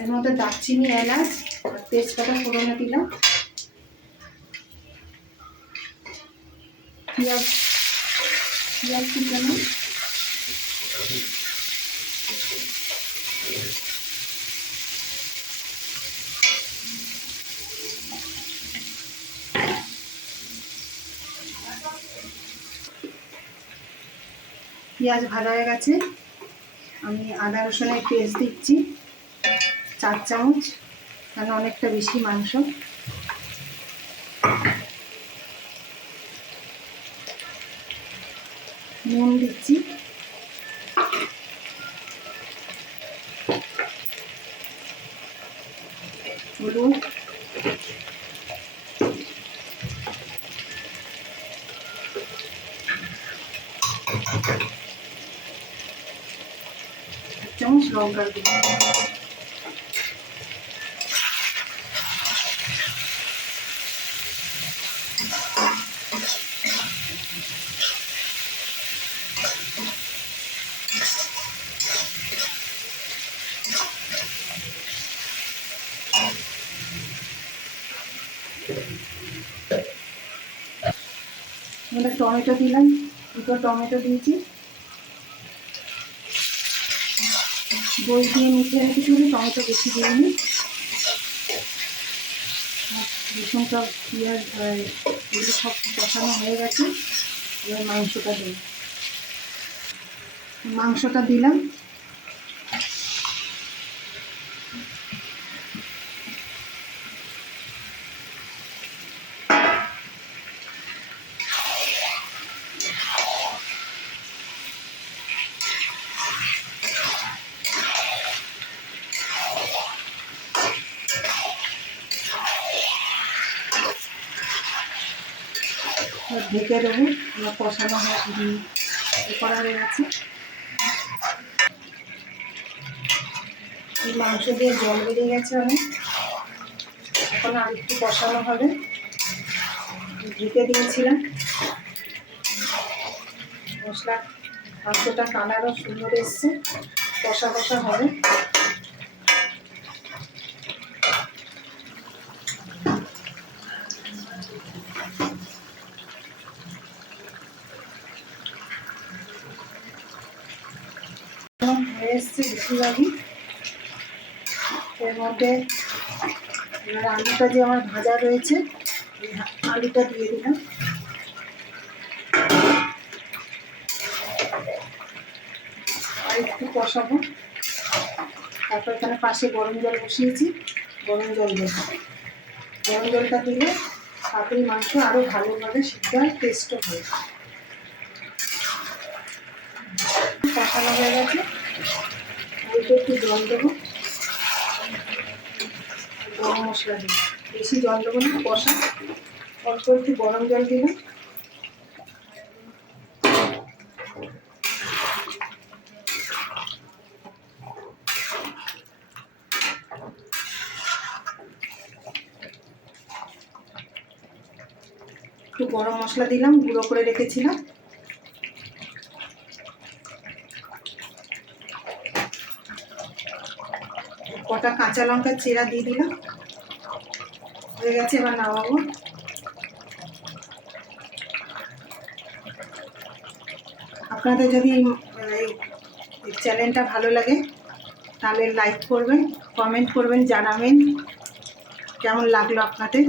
এর মধ্যে দারচিনি, এলাচ আর তেজপাতা ফোড়নে দিলাম। পেঁয়াজ দিলাম। পেঁয়াজ ভাজা হয়ে গেছে, আমি আদা রসুনের পেস্ট দিচ্ছি 4 চামচ, কারণ অনেকটা বেশি মাংস। নুন দিচ্ছি, হলুদ, চামচ লঙ্কার গুঁড়ো। টমেটো দিলাম, 2টো টমেটো দিয়েছি। দই দিয়ে মিশিয়ে রেখেছি বলে টমেটো বেশি দিইনি। রসুনটা, পেঁয়াজ এগুলো সব কষানো হয়ে গেছে। এবার মাংসটা দিলাম। ঢেকে দেবো, আমার কষানো করা হয়ে গেছে। এই মাংস দিয়ে জল বেরিয়ে গেছে অনেক, এখন আর একটু কষানো হবে। ঢেকে দিয়েছিলাম, মাংসটা কালারও সুন্দর এসছে, কষা কষা হবে। হয়ে এসছে বেশিরভাগই। এর মধ্যে এবার আলুটা যে আমার ভাজা রয়েছে, আলুটা দিয়ে দিলাম। আর একটু কষাবো, তারপর এখানে পাশে গরম জল বসিয়েছি, গরম জল দেবো। গরম জলটা দিলে পাতুরি মাংস আরও ভালোভাবে সিদ্ধ হয়, টেস্টও হয়। কষানো হয়ে গেছে, অল্প একটু জল দেবো, গরম মশলা দেবো। বেশি জল দেবো না, কষা, অল্প একটু গরম জল দিলাম। একটু গরম মশলা দিলাম, গুঁড়ো করে রেখেছিলাম। কটা কাঁচা লঙ্কা চেরা দিয়ে দিলাম। হয়ে গেছে, এবার নামাবো। আপনাদের যদি এই চ্যানেলটা ভালো লাগে তাহলে লাইক করবেন, কমেন্ট করবেন, জানাবেন কেমন লাগলো আপনাদের।